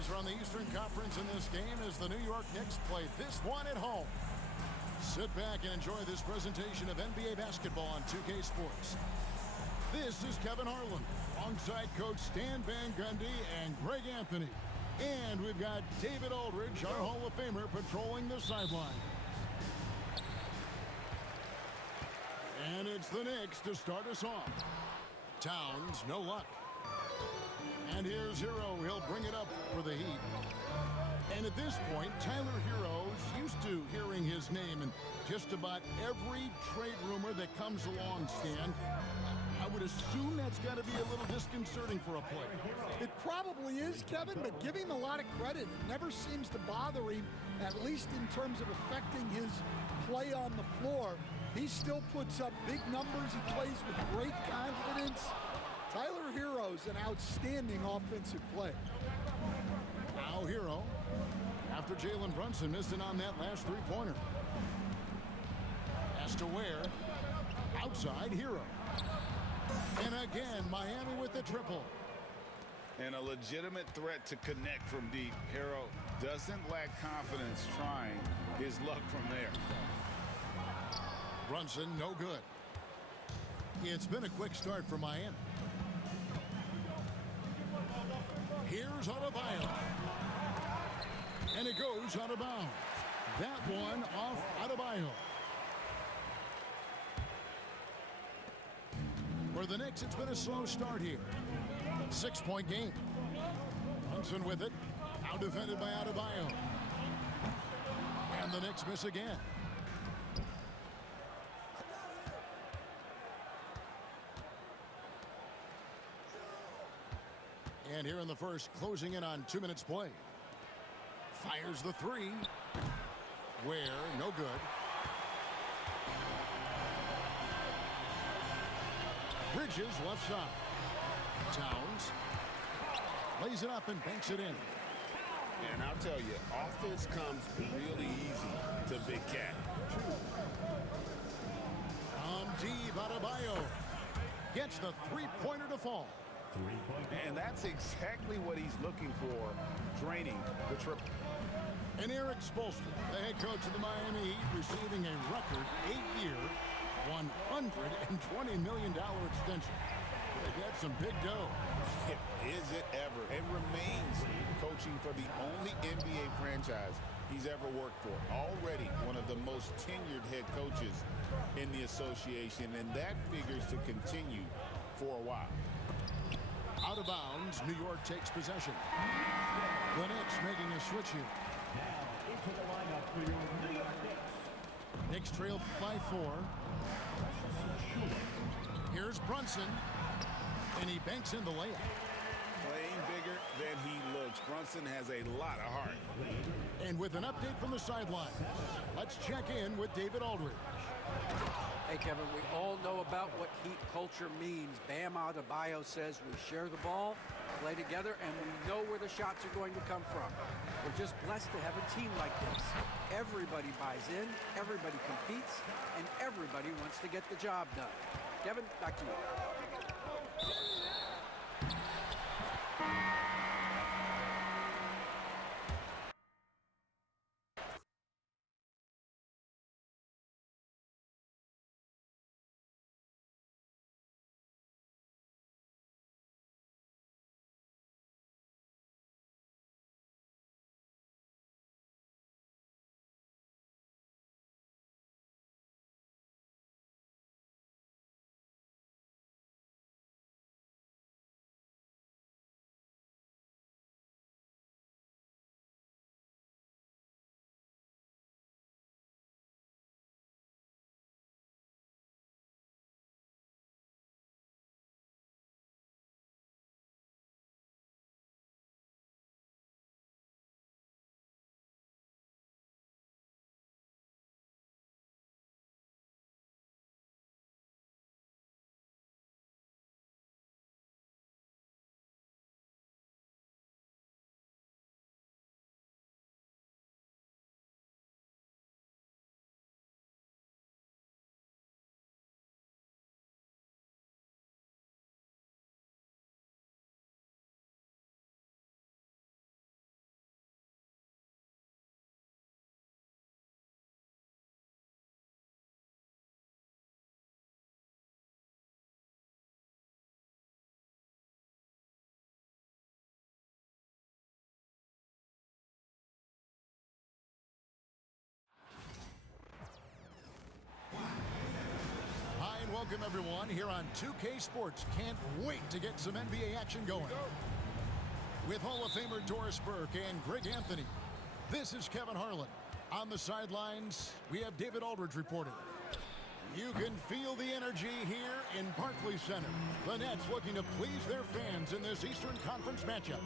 guys are on the Eastern Conference in this game as the New York Knicks play this one at home. Sit back and enjoy this presentation of NBA basketball on 2K Sports. This is Kevin Harlan alongside Coach Stan Van Gundy and Greg Anthony. And we've got David Aldridge, our Hall of Famer, patrolling the sideline. And it's the Knicks to start us off. Towns, no luck. And here's Hero. He'll bring it up for the Heat. And at this point, Tyler Hero's used to hearing his name in just about every trade rumor that comes along, Stan. I would assume that's got to be a little disconcerting for a player. It probably is, Kevin, but give him a lot of credit. It never seems to bother him, at least in terms of affecting his play on the floor. He still puts up big numbers. He plays with great confidence. Tyler Hero's an outstanding offensive player. Now Hero, after Jalen Brunson missing on that last three-pointer. Has to Ware. Outside Hero. And again, Miami with the triple. And a legitimate threat to connect from deep. Hero doesn't lack confidence trying his luck from there. Brunson, no good. It's been a quick start for Miami. Here's Adebayo. And it goes out of bounds. That one off Adebayo. For the Knicks, it's been a slow start here. 6-point game. Brunson with it. Now defended by Adebayo. And the Knicks miss again. And here in the first, closing in on 2 minutes play. Fires the three. Ware, no good. Bridges left side. Towns lays it up and banks it in. And I'll tell you, offense comes really easy to Big Cat. Deep, Adebayo gets the three-pointer to fall. And that's exactly what he's looking for, draining the triple. And Eric Spoelstra, the head coach of the Miami Heat, receiving a record 8-year, $120 million extension. They got some big dough. Is it ever? And remains coaching for the only NBA franchise he's ever worked for. Already one of the most tenured head coaches in the association, and that figures to continue for a while. Out of bounds, New York takes possession. The Knicks making a switch here. Now into the lineup for your New York Knicks. Knicks trail by 4. Here's Brunson, and he banks in the layup. Playing bigger than he looks. Brunson has a lot of heart. And with an update from the sideline, let's check in with David Aldridge. Hey, Kevin, we all know about what Heat culture means. Bam Adebayo says we share the ball, play together, and we know where the shots are going to come from. We're just blessed to have a team like this. Everybody buys in, everybody competes, and everybody wants to get the job done. Kevin, back to you. Welcome, everyone, here on 2K Sports. Can't wait to get some NBA action going. With Hall of Famer Doris Burke and Greg Anthony, this is Kevin Harlan. On the sidelines, we have David Aldridge reporting. You can feel the energy here in Barclays Center. The Nets looking to please their fans in this Eastern Conference matchup.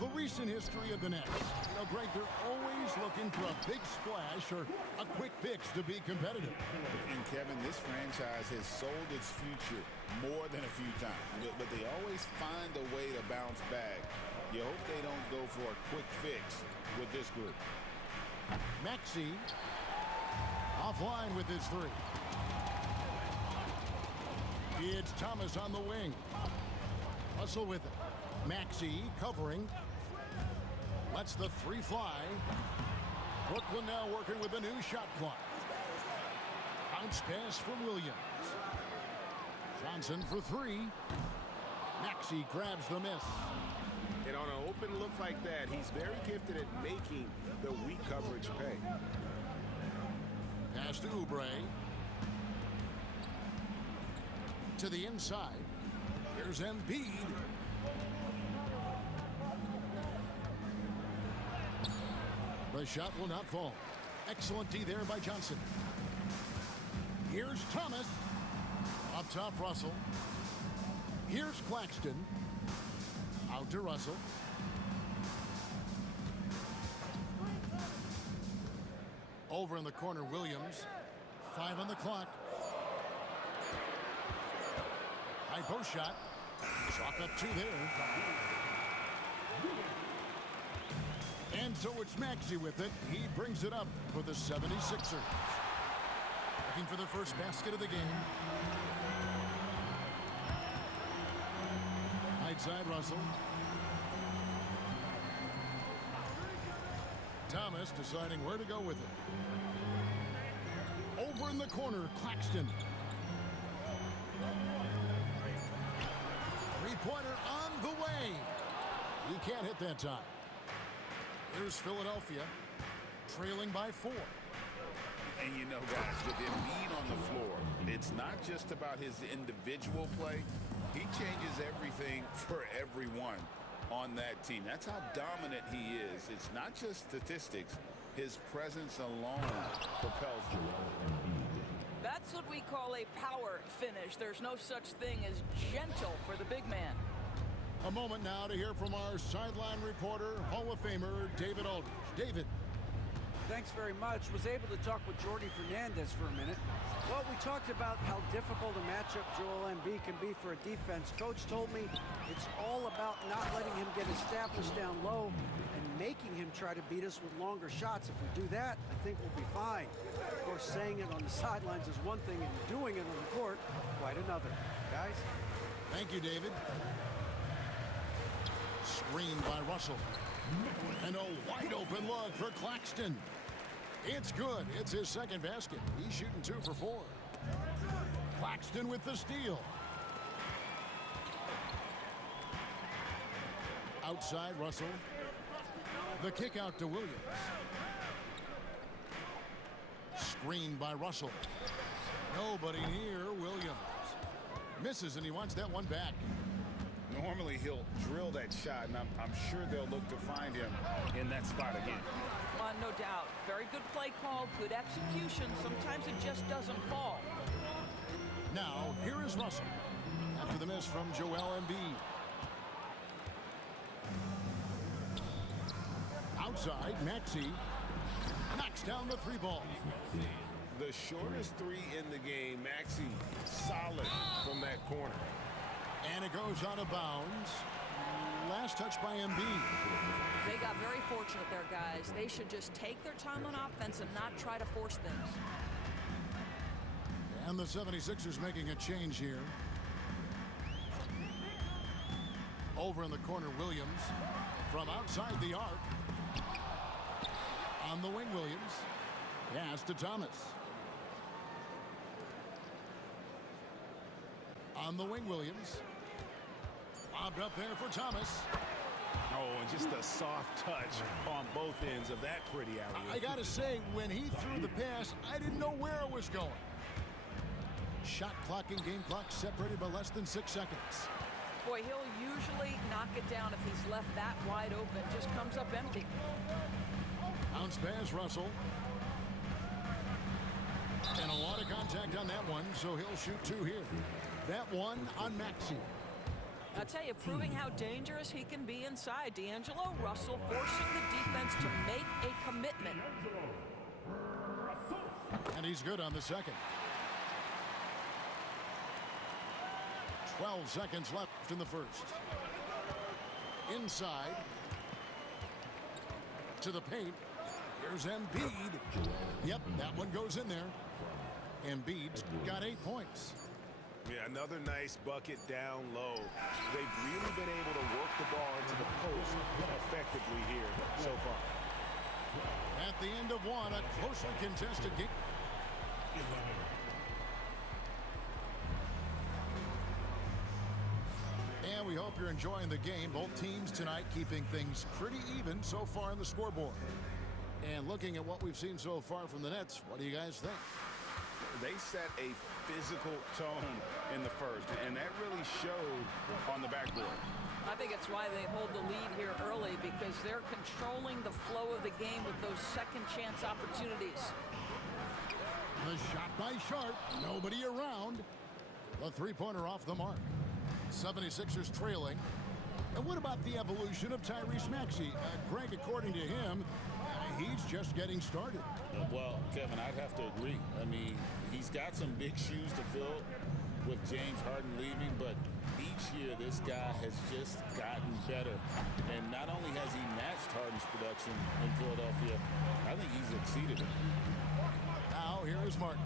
The recent history of the Nets. You know, Greg, they're always looking for a big splash or a quick fix to be competitive. And Kevin, this franchise has sold its future more than a few times, but they always find a way to bounce back. You hope they don't go for a quick fix with this group. Maxey offline with his three. It's Thomas on the wing. Russell with it. Maxey covering. Lets the three fly. Brooklyn now working with a new shot clock. Bounce pass from Williams. Johnson for three. Maxey grabs the miss. And on an open look like that, he's very gifted at making the weak coverage pay. Pass to Oubre. To the inside. Here's Embiid. The shot will not fall. Excellent D there by Johnson. Here's Thomas. Up top, Russell. Here's Claxton. Out to Russell. Over in the corner, Williams. 5 on the clock. High post shot. Chalk up 2 there. And so it's Maxey with it. He brings it up for the 76ers. Looking for the first basket of the game. Right side, Russell. Thomas deciding where to go with it. Over in the corner, Claxton. Three-pointer on the way. He can't hit that time. Here's Philadelphia, trailing by 4. And you know, guys, with Embiid on the floor, it's not just about his individual play. He changes everything for everyone on that team. That's how dominant he is. It's not just statistics. His presence alone propels you. That's what we call a power finish. There's no such thing as gentle for the big man. A moment now to hear from our sideline reporter, Hall of Famer David Aldridge. David. Thanks very much. Was able to talk with Jordy Fernandez for a minute. Well, we talked about how difficult a matchup Joel Embiid can be for a defense. Coach told me it's all about not letting him get established down low and making him try to beat us with longer shots. If we do that, I think we'll be fine. Of course, saying it on the sidelines is one thing, and doing it on the court, quite another. Guys? Thank you, David. Screened by Russell. And a wide open look for Claxton. It's good. It's his second basket. He's shooting 2 for 4. Claxton with the steal. Outside, Russell. The kick out to Williams. Screened by Russell. Nobody near Williams. Misses, and he wants that one back. Normally he'll drill that shot, and I'm sure they'll look to find him in that spot again. No doubt. Very good play call, good execution. Sometimes it just doesn't fall. Now, here is Russell. After the miss from Joel Embiid. Outside, Maxey knocks down the 3 ball. The shortest 3 in the game, Maxey, solid from that corner. And it goes out of bounds. Last touch by Embiid. They got very fortunate there, guys. They should just take their time on offense and not try to force things. And the 76ers making a change here. Over in the corner, Williams. From outside the arc. On the wing, Williams. Pass to Thomas. On the wing, Williams. Lobbed up there for Thomas. Oh, and just a soft touch on both ends of that pretty alley. I got to say, when he threw the pass, I didn't know where it was going. Shot clock and game clock separated by less than 6 seconds. Boy, he'll usually knock it down if he's left that wide open. Just comes up empty. Bounce pass, Russell. And a lot of contact on that one, so he'll shoot 2 here. That one on Maxey. I'll tell you, proving how dangerous he can be inside. D'Angelo Russell forcing the defense to make a commitment. And he's good on the second. 12 seconds left in the first. Inside. To the paint. Here's Embiid. Yep, that one goes in there. Embiid's got 8 points. Yeah, another nice bucket down low. They've really been able to work the ball into the post effectively here so far. At the end of one, a closely contested game. And we hope you're enjoying the game. Both teams tonight keeping things pretty even so far on the scoreboard. And looking at what we've seen so far from the Nets, what do you guys think? They set a physical tone in the first, and that really showed on the backboard. I think it's why they hold the lead here early, because they're controlling the flow of the game with those second chance opportunities. The shot by Sharp. Nobody around. The three-pointer off the mark. 76ers trailing. And what about the evolution of Tyrese Maxey? Greg, according to him, he's just getting started. Well, Kevin, I'd have to agree. I mean, he's got some big shoes to fill with James Harden leaving, but each year this guy has just gotten better. And not only has he matched Harden's production in Philadelphia, I think he's exceeded it. Now here is Martin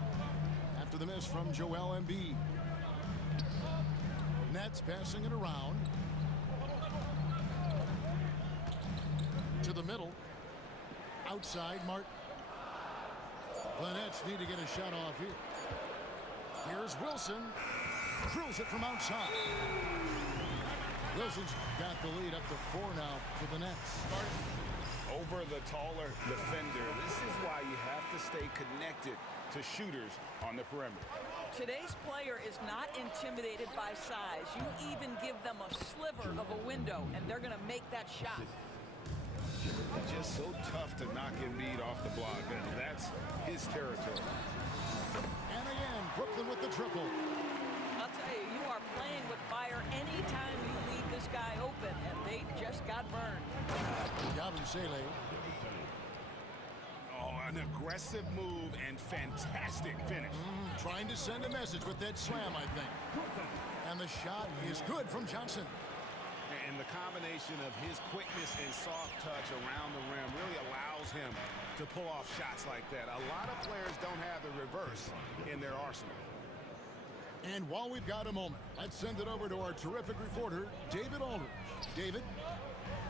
after the miss from Joel Embiid. Nets passing it around to the middle. Outside, Martin. The Nets need to get a shot off here. Here's Wilson. Drills it from outside. Wilson's got the lead up to 4 now for the Nets. Over the taller defender. This is why you have to stay connected to shooters on the perimeter. Today's player is not intimidated by size. You even give them a sliver of a window, and they're going to make that shot. Just so tough to knock Embiid off the block. That's his territory. And again, Brooklyn with the triple. I'll tell you, you are playing with fire anytime you leave this guy open, and they just got burned. Yabusele. Oh, an aggressive move and fantastic finish. Trying to send a message with that slam, I think. And the shot is good from Johnson. And the combination of his quickness and soft touch around the rim really allows him to pull off shots like that. A lot of players don't have the reverse in their arsenal. And while we've got a moment, let's send it over to our terrific reporter, David Aldridge. David?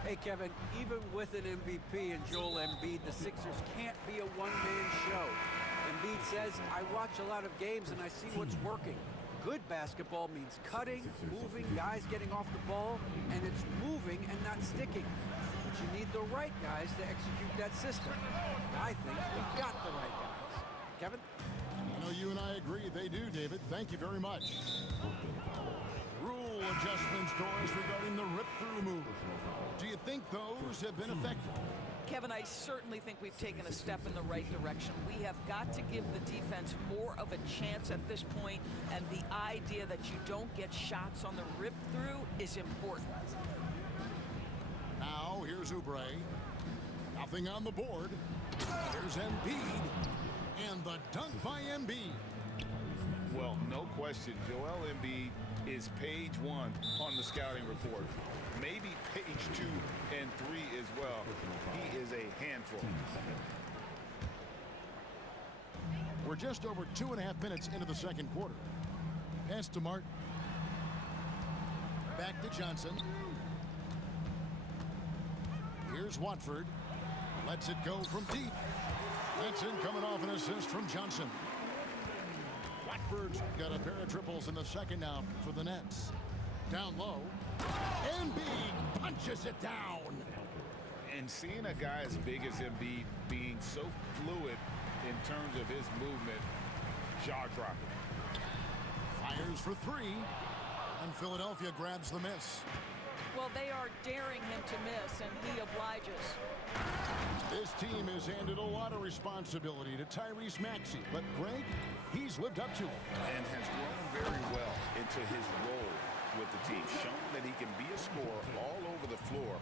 Hey, Kevin, even with an MVP and Joel Embiid, the Sixers can't be a one-man show. Embiid says, I watch a lot of games and I see what's working. Good basketball means cutting, moving, guys getting off the ball, and it's moving and not sticking. But you need the right guys to execute that system. I think we've got the right guys. Kevin? I know you and I agree. They do, David. Thank you very much. Rule adjustments, Doris, regarding the rip-through move. Do you think those have been effective? Kevin, I certainly think we've taken a step in the right direction. We have got to give the defense more of a chance at this point, and the idea that you don't get shots on the rip-through is important. Now, here's Oubre. Nothing on the board. Here's Embiid. And the dunk by Embiid. Well, no question, Joel Embiid is page 1 on the scouting report. Maybe page 2 and 3 as well. He is a handful. We're just over 2.5 minutes into the second quarter. Pass to Martin. Back to Johnson. Here's Watford. Lets it go from deep. Benson coming off an assist from Johnson. Watford's got a pair of triples in the second now for the Nets. Down low. Embiid punches it down. And seeing a guy as big as Embiid being so fluid in terms of his movement, jaw-dropping. Fires for three, and Philadelphia grabs the miss. Well, they are daring him to miss, and he obliges. This team has handed a lot of responsibility to Tyrese Maxey, but Greg, he's lived up to it. And has grown very well into his role with the team, shown that he can be a scorer all over the floor.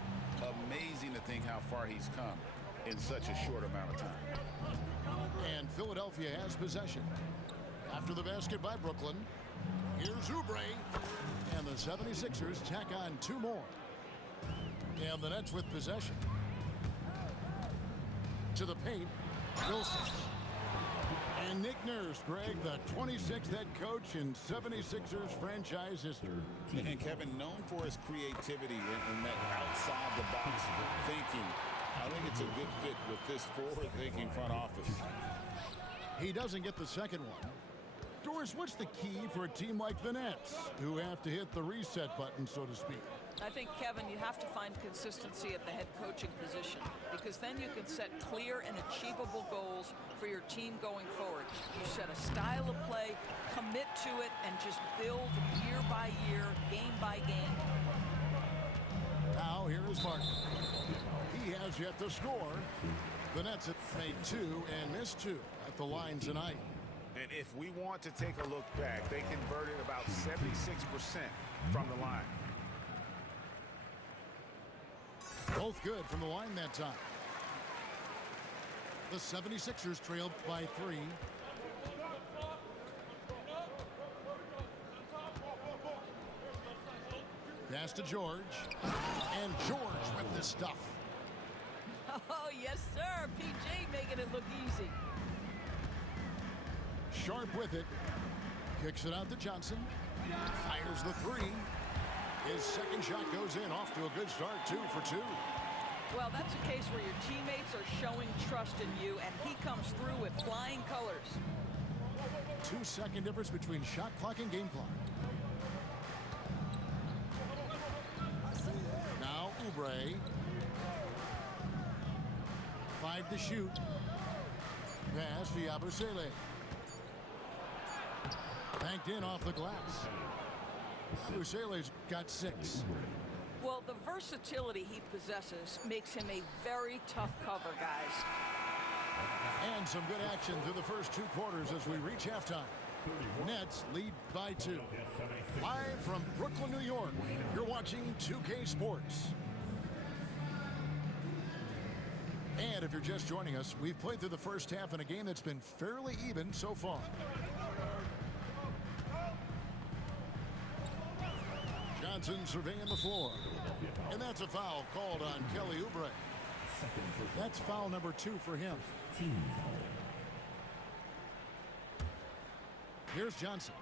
Amazing to think how far he's come in such a short amount of time. And Philadelphia has possession. After the basket by Brooklyn, here's Oubre. And the 76ers tack on two more. And the Nets with possession. To the paint, Wilson. And Nick Nurse, Greg, the 26th head coach in 76ers franchise history. And Kevin, known for his creativity and that outside-the-box thinking, I think it's a good fit with this forward-thinking front office. He doesn't get the second one. Doris, what's the key for a team like the Nets, who have to hit the reset button, so to speak? I think, Kevin, you have to find consistency at the head coaching position, because then you can set clear and achievable goals for your team going forward. You set a style of play, commit to it, and just build year by year, game by game. Now here is Martin. He has yet to score. The Nets have made two and missed two at the line tonight. And if we want to take a look back, they converted about 76% from the line. Both good from the line that time. The 76ers trailed by three. Pass to George. And George with the stuff. Oh, yes, sir. PJ making it look easy. Sharp with it. Kicks it out to Johnson. Fires the three. His second shot goes in, off to a good start, 2 for 2. Well, that's a case where your teammates are showing trust in you, and he comes through with flying colors. 2-second difference between shot clock and game clock. Now Oubre. 5 to shoot. Pass to Yabusele. Banked in off the glass. Yabusele's got 6. Well, the versatility he possesses makes him a very tough cover, guys. And some good action through the first 2 quarters as we reach halftime. Nets lead by 2. Live from Brooklyn, New York, you're watching 2K Sports. And if you're just joining us, we've played through the first half in a game that's been fairly even so far. Johnson surveying the floor. And that's a foul called on Kelly Oubre. That's foul number 2 for him. Here's Johnson.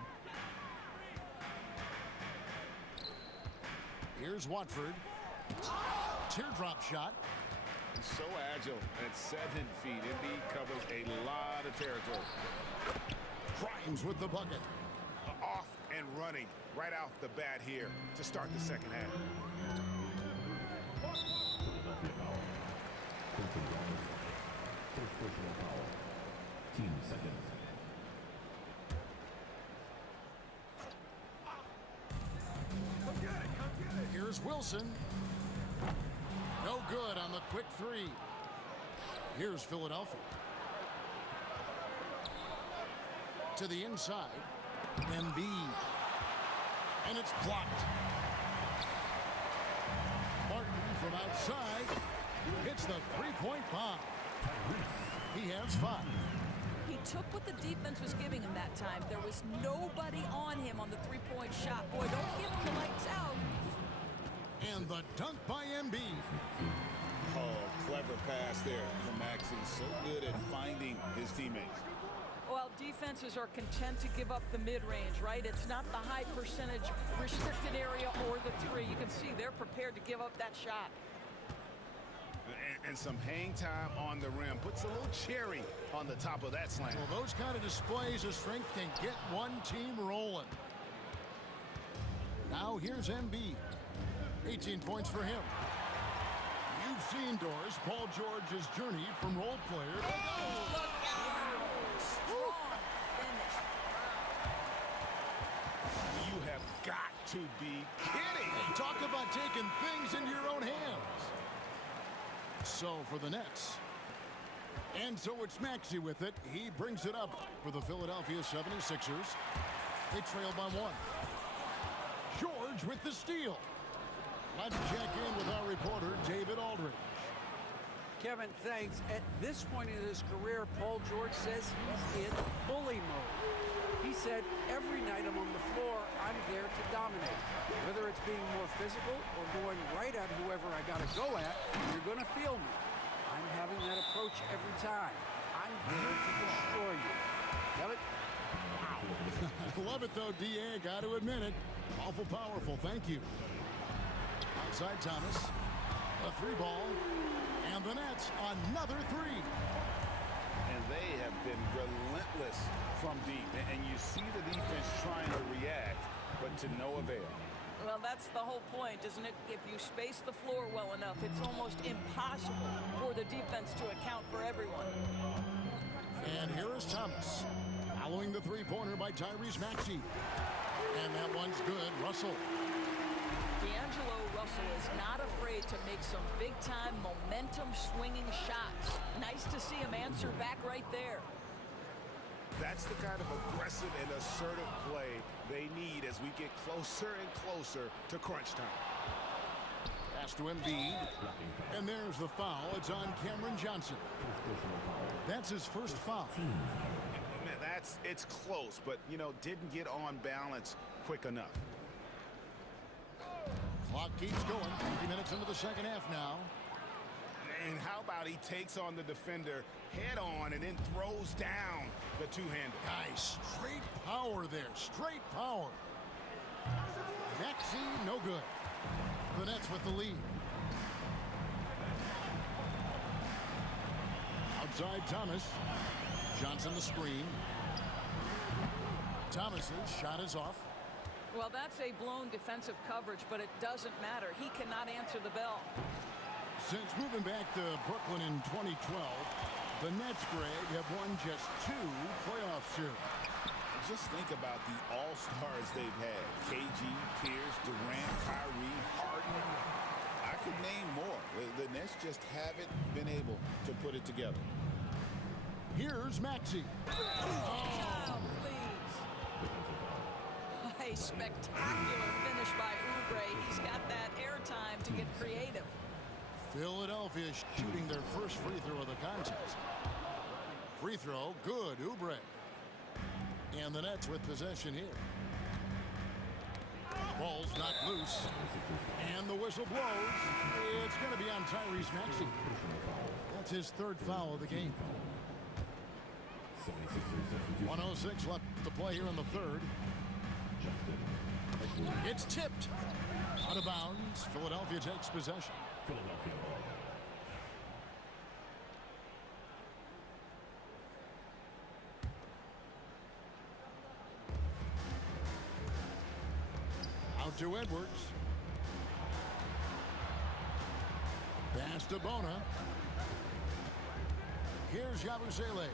Here's Watford. Teardrop shot. So agile at 7 feet. Embiid covers a lot of territory. Grimes with the bucket. Off and running right off the bat here to start the second half. First personal foul. Team seconds. Here's Wilson. No good on the quick 3. Here's Philadelphia. To the inside. Embiid. And it's blocked. Martin from outside hits the 3-point bomb. He has 5. He took what the defense was giving him that time. There was nobody on him on the 3-point shot. Boy, don't give him the lights out. And the dunk by Embiid. Oh, clever pass there from Maxey. So good at finding his teammates. Well, defenses are content to give up the mid-range, right? It's not the high percentage restricted area or the 3. You can see they're prepared to give up that shot. And some hang time on the rim. Puts a little cherry on the top of that slam. Well, those kind of displays of strength can get one team rolling. Now here's Embiid. 18 points for him. You've seen, Doris, Paul George's journey from role player to Look out! Strong finish. You have got to be kidding. talk about taking things into your own hands. So for the Nets. And so it's Maxey with it. He brings it up for the Philadelphia 76ers. They trail by 1. George with the steal. Let's check in with our reporter, David Aldridge. Kevin, thanks. At this point in his career, Paul George says he's in bully mode. He said, every night I'm on the floor, I'm there to dominate. Whether it's being more physical or going right at whoever I got to go at, you're going to feel me. I'm having that approach every time. I'm here to destroy you. Kevin? Love it, though, D.A. Got to admit it. Awful powerful. Thank you. Outside Thomas. A 3-ball. And the Nets, another 3. And they have been relentless from deep. And you see the defense trying to react, but to no avail. Well, that's the whole point, isn't it? If you space the floor well enough, it's almost impossible for the defense to account for everyone. And here is Thomas. Following the 3-pointer by Tyrese Maxey. And that one's good. Russell. D'Angelo Russell is not afraid to make some big-time momentum-swinging shots. Nice to see him answer back right there. That's the kind of aggressive and assertive play they need as we get closer and closer to crunch time. Pass to Embiid. And there's the foul. It's on Cameron Johnson. That's his first foul. Man, it's close, but, didn't get on balance quick enough. Clock keeps going. 3 minutes into the second half now. And how about he takes on the defender head on and then throws down the two-hander. Nice. Straight power there. Straight power. Maxey, no good. The Nets with the lead. Outside Thomas. Johnson the screen. Thomas's shot is off. Well, that's a blown defensive coverage, but it doesn't matter. He cannot answer the bell. Since moving back to Brooklyn in 2012, the Nets, Greg, have won just 2 playoff series. Just think about the all-stars they've had. KG, Pierce, Durant, Kyrie, Harden. I could name more. The Nets just haven't been able to put it together. Here's Maxey. Oh, please. A spectacular finish by Oubre. He's got that airtime to get creative. Philadelphia shooting their first free throw of the contest. Free throw, good, Oubre. And the Nets with possession here. Ball's knocked loose. And the whistle blows. It's going to be on Tyrese Maxey. That's his 3rd foul of the game. 1:06 left to play here in the 3rd. It's tipped. Out of bounds. Philadelphia takes possession. Out to Edwards. Pass to Bona. Here's Yabusele.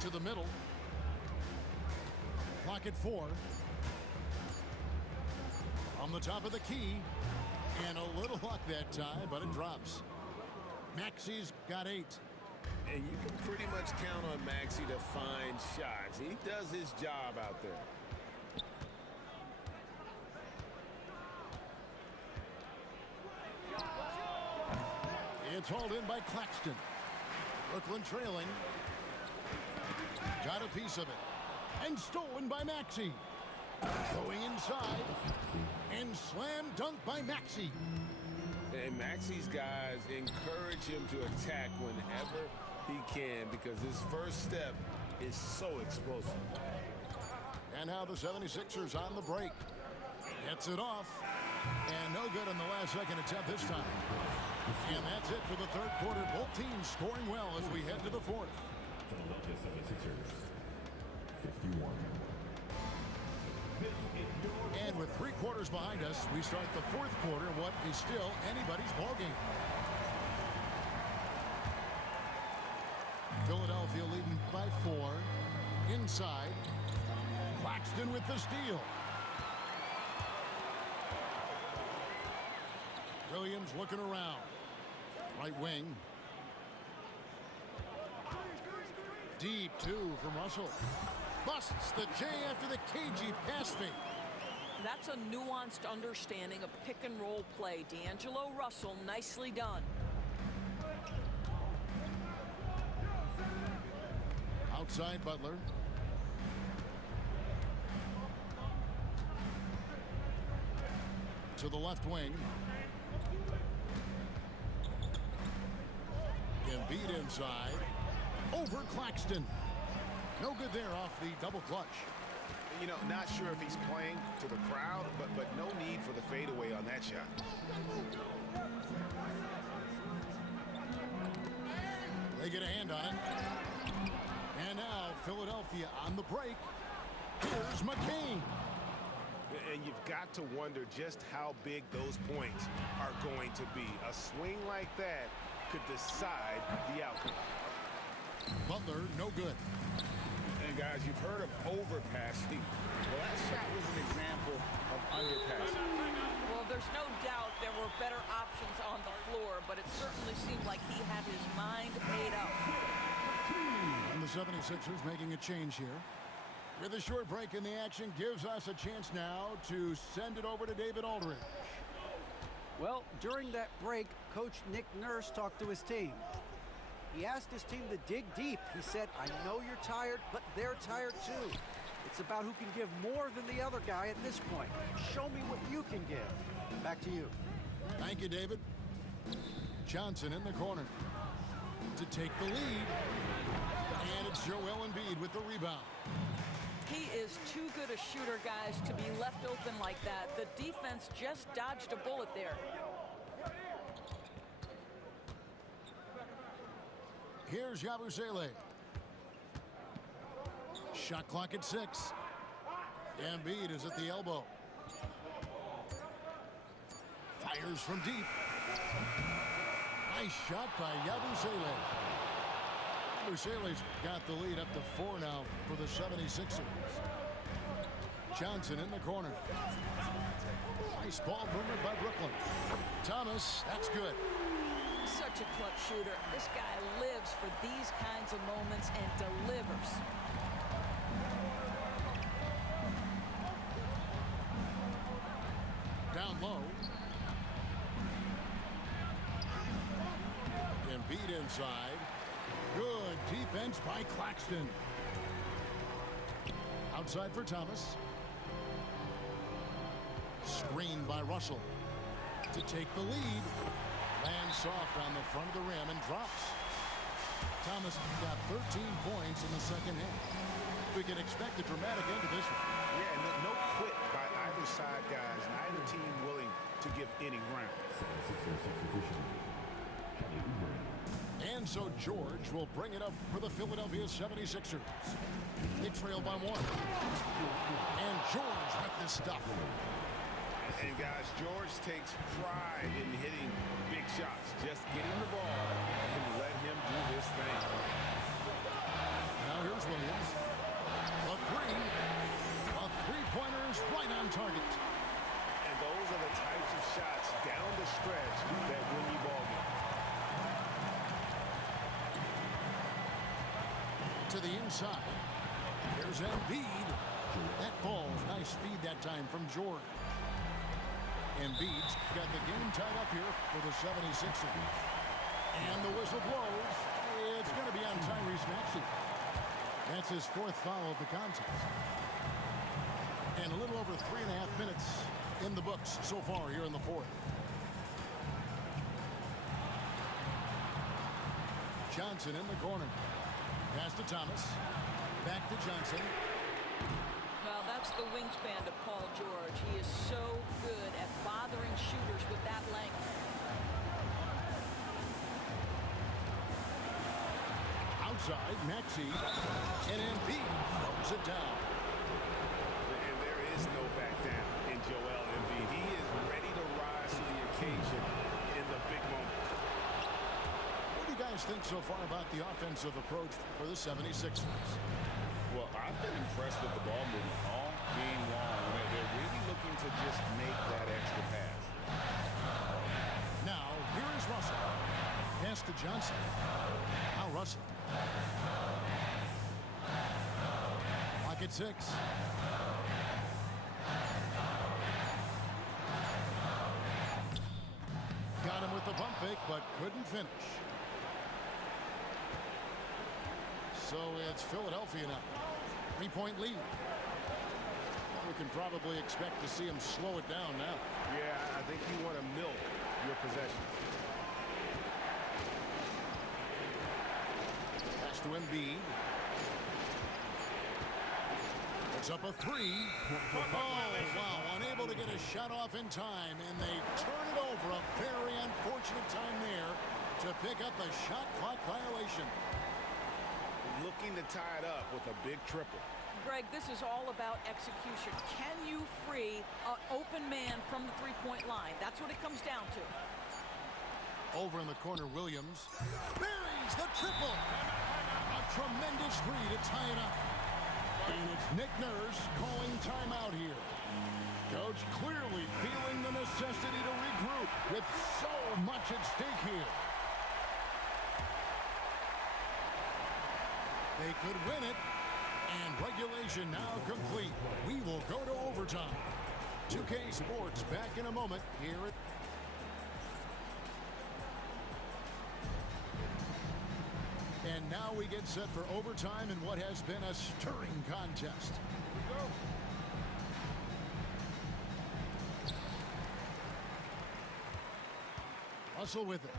To the middle. Clock at 4. On the top of the key. And a little luck that time, but it drops. Maxey's got 8. And you can pretty much count on Maxey to find shots. He does his job out there. It's hauled in by Claxton. Brooklyn trailing. Got a piece of it. And stolen by Maxey. Going inside. And slam dunk by Maxey. And Maxey's guys encourage him to attack whenever he can because his first step is so explosive. And now the 76ers on the break. Gets it off. And no good on the last second attempt this time. And that's it for the 3rd quarter. Both teams scoring well as we head to the 4th. Philadelphia 76ers 51. And with 3 quarters behind us, we start the 4th quarter, what is still anybody's ballgame. Philadelphia leading by 4. Inside. Claxton with the steal. Williams looking around. Right wing. Deep 2 from Russell. Busts the J after the cagey pass fake. That's a nuanced understanding of pick and roll play. D'Angelo Russell, nicely done. Outside Butler. To the left wing. Embiid inside. Over Claxton. No good there off the double clutch. You know, not sure if he's playing to the crowd, but no need for the fadeaway on that shot. They get a hand on it. And now Philadelphia on the break. Here's McCain. And you've got to wonder just how big those points are going to be. A swing like that could decide the outcome. Butler, no good. And guys, you've heard of overpassing. Well, that shot was an example of underpassing. Well, there's no doubt there were better options on the floor, but it certainly seemed like he had his mind made up. And the 76ers making a change here. With a short break in the action, gives us a chance now to send it over to David Aldridge. Well, during that break, Coach Nick Nurse talked to his team. He asked his team to dig deep. He said, I know you're tired, but they're tired too. It's about who can give more than the other guy at this point. Show me what you can give. Back to you. Thank you, David. Johnson in the corner to take the lead. And it's Joel Embiid with the rebound. He is too good a shooter, guys, to be left open like that. The defense just dodged a bullet there. Here's Yabusele. Shot clock at 6. Embiid is at the elbow. Fires from deep. Nice shot by Yabusele. Yabusele's got the lead up to 4 now for the 76ers. Johnson in the corner. Nice ball movement by Brooklyn. Thomas, that's good. Such a clutch shooter. This guy lives for these kinds of moments and delivers. Down low. Embiid inside. Good defense by Claxton. Outside for Thomas. Screened by Russell to take the lead. Lands soft on the front of the rim and drops. Thomas got 13 points in the second half. We can expect a dramatic end to this one. Yeah, no quit by either side, guys. Neither team willing to give any ground. And so George will bring it up for the Philadelphia 76ers. They trail by 1. And George with this stuff. And guys, George takes pride in hitting big shots. Just get him the ball and let him do his thing. Now here's Williams. A 3. A three-pointer's right on target. And those are the types of shots down the stretch that win you ball games. To the inside. Here's Embiid. That ball, nice feed that time from George. Embiid's got the game tied up here for the 76ers. And the whistle blows. It's going to be on Tyrese Maxey. That's his 4th foul of the contest. And a little over 3.5 minutes in the books so far here in the 4th. Johnson in the corner. Pass to Thomas. Back to Johnson. Well, that's the wingspan of Paul George. He is so good at bothering shooters with that length. Outside, Maxey. And Embiid throws it down. And there is no back down. In Joel Embiid. He is ready to rise to the occasion in the big moment. What do you guys think so far about the offensive approach for the 76ers? Well, I've been impressed with the ball movement all game long. They're really looking to just make that extra pass. Now, here is Russell. Pass to Johnson. Now Russell. Clock at 6. Got him with the pump fake, but couldn't finish. So it's Philadelphia now. 3-point lead. We can probably expect to see him slow it down now. Yeah, I think you want to milk your possessions. Pass to Embiid. It's up a 3. Oh, wow. Unable to get a shot off in time, and they turn it over. A very unfortunate time there to pick up a shot clock violation. Looking to tie it up with a big triple. Greg, this is all about execution. Can you free an open man from the three-point line? That's what it comes down to. Over in the corner, Williams buries the triple. A tremendous 3 to tie it up. And it's Nick Nurse calling timeout here. Coach clearly feeling the necessity to regroup with so much at stake here. They could win it, and regulation now complete. We will go to overtime. 2K Sports back in a moment here at... And now we get set for overtime in what has been a stirring contest. Here we go. Russell with it.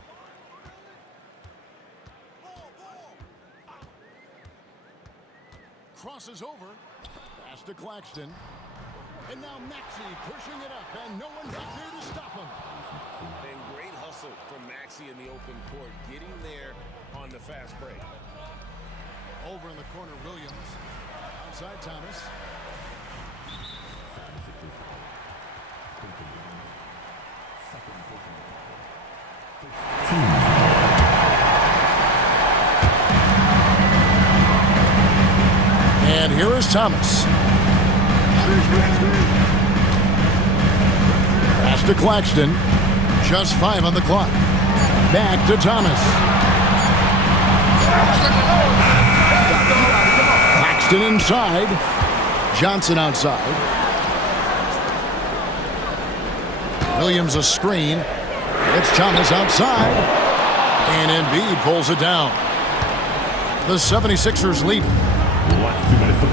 Crosses over. Pass to Claxton. And now Maxey pushing it up, and no one back there to stop him. And great hustle from Maxey in the open court, getting there on the fast break. Over in the corner, Williams. Outside Thomas. And here is Thomas. Pass to Claxton. Just 5 on the clock. Back to Thomas. Claxton inside. Johnson outside. Williams a screen. It's Thomas outside. And Embiid pulls it down. The 76ers lead.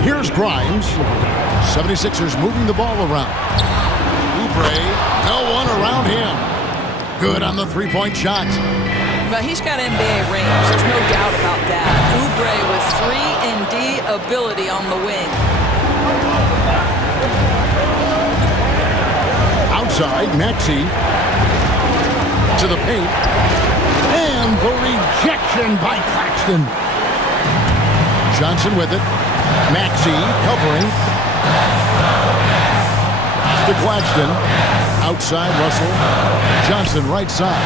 Here's Grimes. 76ers moving the ball around. Oubre, no one around him. Good on the three-point shot. But he's got NBA range. There's no doubt about that. Oubre with 3-and-D ability on the wing. Outside, Maxey to the paint. And the rejection by Claxton. Johnson with it. Maxey covering. To Claxton. Outside, Russell. Johnson right side.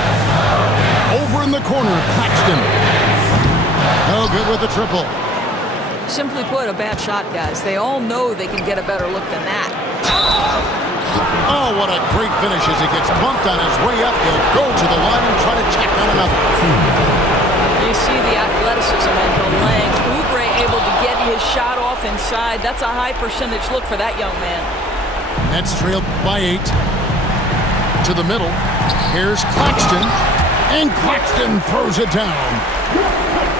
Over in the corner, Claxton. No good with the triple. Simply put, a bad shot, guys. They all know they can get a better look than that. Oh, what a great finish as he gets bumped on his way up. He'll go to the line and try to check on another. You see the athleticism and the length. Oubre able to get his shot off inside. That's a high percentage look for that young man. Nets trailed by 8. To the middle. Here's Claxton. And Claxton throws it down.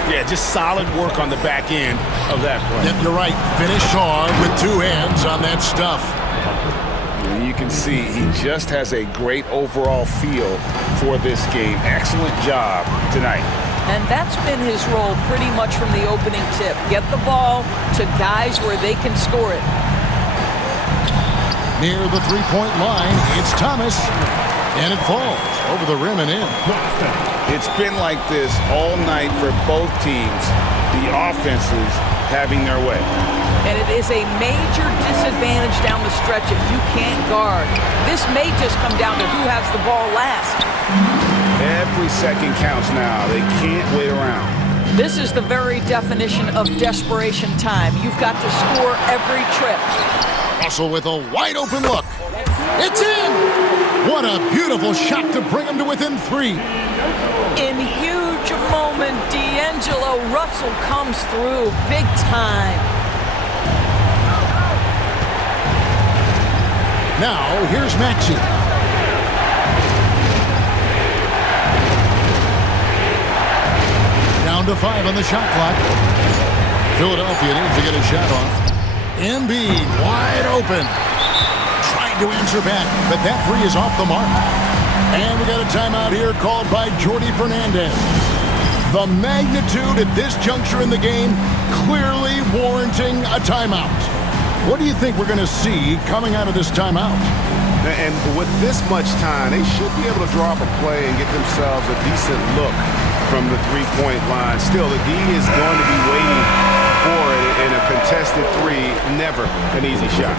Yeah, just solid work on the back end of that play. Yep, you're right. Finish hard with 2 hands on that stuff. And you can see he just has a great overall feel for this game. Excellent job tonight. And that's been his role pretty much from the opening tip. Get the ball to guys where they can score it. Near the three-point line, it's Thomas. And it falls over the rim and in. It's been like this all night for both teams. The offenses having their way. And it is a major disadvantage down the stretch if you can't guard. This may just come down to who has the ball last. Every second counts now. They can't wait around. This is the very definition of desperation time. You've got to score every trip. Russell with a wide open look. It's in! What a beautiful shot to bring him to within 3. In huge moment, D'Angelo Russell comes through big time. Now, here's Maxey. Down to 5 on the shot clock. Philadelphia needs to get a shot off. Embiid wide open. Trying to answer back, but that 3 is off the mark. And we got a timeout here called by Jordi Fernandez. The magnitude at this juncture in the game clearly warranting a timeout. What do you think we're going to see coming out of this timeout? And with this much time, they should be able to draw up a play and get themselves a decent look from the three-point line. Still, the D is going to be waiting for it in a contested 3. Never an easy shot.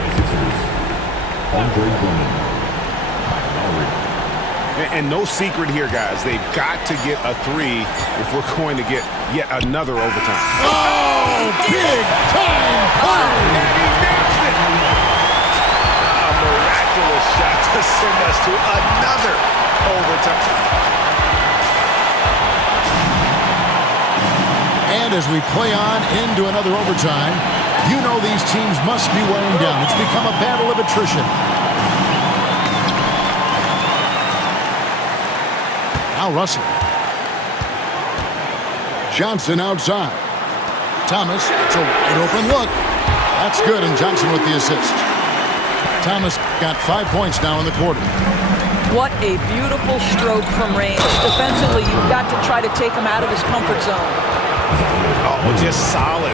And no secret here, guys. They've got to get a 3 if we're going to get yet another overtime. Oh, big time play! And he nailed it! A miraculous shot to send us to another overtime. And as we play on into another overtime, you know these teams must be wearing down. It's become a battle of attrition. Now Russell. Johnson outside. Thomas, it's a wide open look. That's good, and Johnson with the assist. Thomas got 5 points now in the quarter. What a beautiful stroke from range. Defensively, you've got to try to take him out of his comfort zone. Oh, just solid.